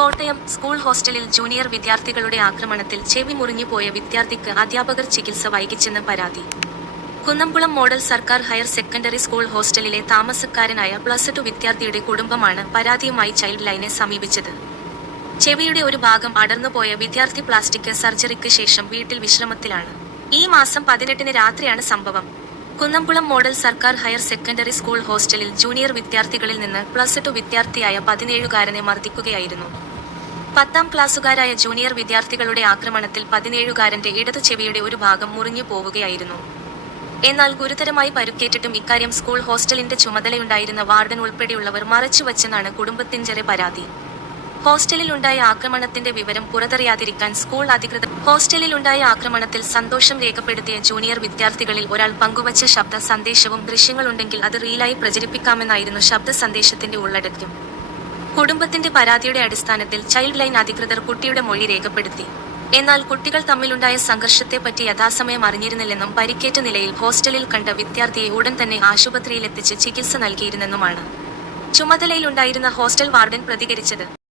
Kottayam school ഹോസ്റ്റലിൽ junior വിദ്യാർത്ഥികളുടെ ആക്രമണത്തിൽ ചെവി മുറിഞ്ഞുപോയ വിദ്യാർത്ഥിക്ക് അധ്യാപകർ ചികിത്സ വൈകിച്ചെന്ന് പരാതി. കുന്നംകുളം മോഡൽ സർക്കാർ ഹയർ സെക്കൻഡറി സ്കൂൾ ഹോസ്റ്റലിലെ താമസക്കാരനായ പ്ലസ് ടു വിദ്യാർത്ഥിയുടെ കുടുംബമാണ് പരാതിയുമായി ചൈൽഡ് ലൈനെ സമീപിച്ചത്. ചെവിയുടെ ഒരു ഭാഗം അടർന്നുപോയ വിദ്യാർത്ഥി പ്ലാസ്റ്റിക് സർജറിക്ക് ശേഷം വീട്ടിൽ വിശ്രമത്തിലാണ്. ഈ മാസം പതിനെട്ടിന് രാത്രിയാണ് സംഭവം. കുന്നംകുളം മോഡൽ സർക്കാർ ഹയർ സെക്കൻഡറി സ്കൂൾ ഹോസ്റ്റലിൽ ജൂനിയർ വിദ്യാർത്ഥികളിൽ നിന്ന് പ്ലസ് ടു വിദ്യാർത്ഥിയായ പതിനേഴുകാരനെ മർദ്ദിക്കുകയായിരുന്നു. പത്താം ക്ലാസ്സുകാരായ ജൂനിയർ വിദ്യാർത്ഥികളുടെ ആക്രമണത്തിൽ പതിനേഴുകാരന്റെ ഇടത് ചെവിയുടെ ഒരു ഭാഗം മുറിഞ്ഞു പോവുകയായിരുന്നു. എന്നാൽ ഗുരുതരമായി പരുക്കേറ്റിട്ടും ഇക്കാര്യം സ്കൂൾ ഹോസ്റ്റലിന്റെ ചുമതലയുണ്ടായിരുന്ന വാർഡൻ ഉൾപ്പെടെയുള്ളവർ മറച്ചുവച്ചെന്നാണ് കുടുംബത്തിഞ്ചറെ പരാതി. ഹോസ്റ്റലിൽ ഉണ്ടായ ആക്രമണത്തിന്റെ വിവരം പുറത്തറിയാതിരിക്കാൻ സ്കൂൾ അധികൃതർ ഹോസ്റ്റലിൽ ഉണ്ടായ ആക്രമണത്തിൽ സന്തോഷം രേഖപ്പെടുത്തിയ ജൂനിയർ വിദ്യാർത്ഥികളിൽ ഒരാൾ പങ്കുവച്ച ശബ്ദ സന്ദേശവും ദൃശ്യങ്ങളുണ്ടെങ്കിൽ അത് റീലായി പ്രചരിപ്പിക്കാമെന്നായിരുന്നു ശബ്ദ സന്ദേശത്തിന്റെ ഉള്ളടക്കം. കുടുംബത്തിന്റെ പരാതിയുടെ അടിസ്ഥാനത്തിൽ ചൈൽഡ് ലൈൻ അധികൃതർ കുട്ടിയുടെ മൊഴി രേഖപ്പെടുത്തി. എന്നാൽ കുട്ടികൾ തമ്മിലുണ്ടായ സംഘർഷത്തെപ്പറ്റി യഥാസമയം അറിഞ്ഞിരുന്നില്ലെന്നും പരിക്കേറ്റ നിലയിൽ ഹോസ്റ്റലിൽ കണ്ട വിദ്യാർത്ഥിയെ ഉടൻ തന്നെ ആശുപത്രിയിലെത്തിച്ച് ചികിത്സ നൽകിയിരുന്നെന്നുമാണ്. ചുമതലയിലുണ്ടായിരുന്ന ഹോസ്റ്റൽ വാർഡൻ പ്രതികരിച്ചത്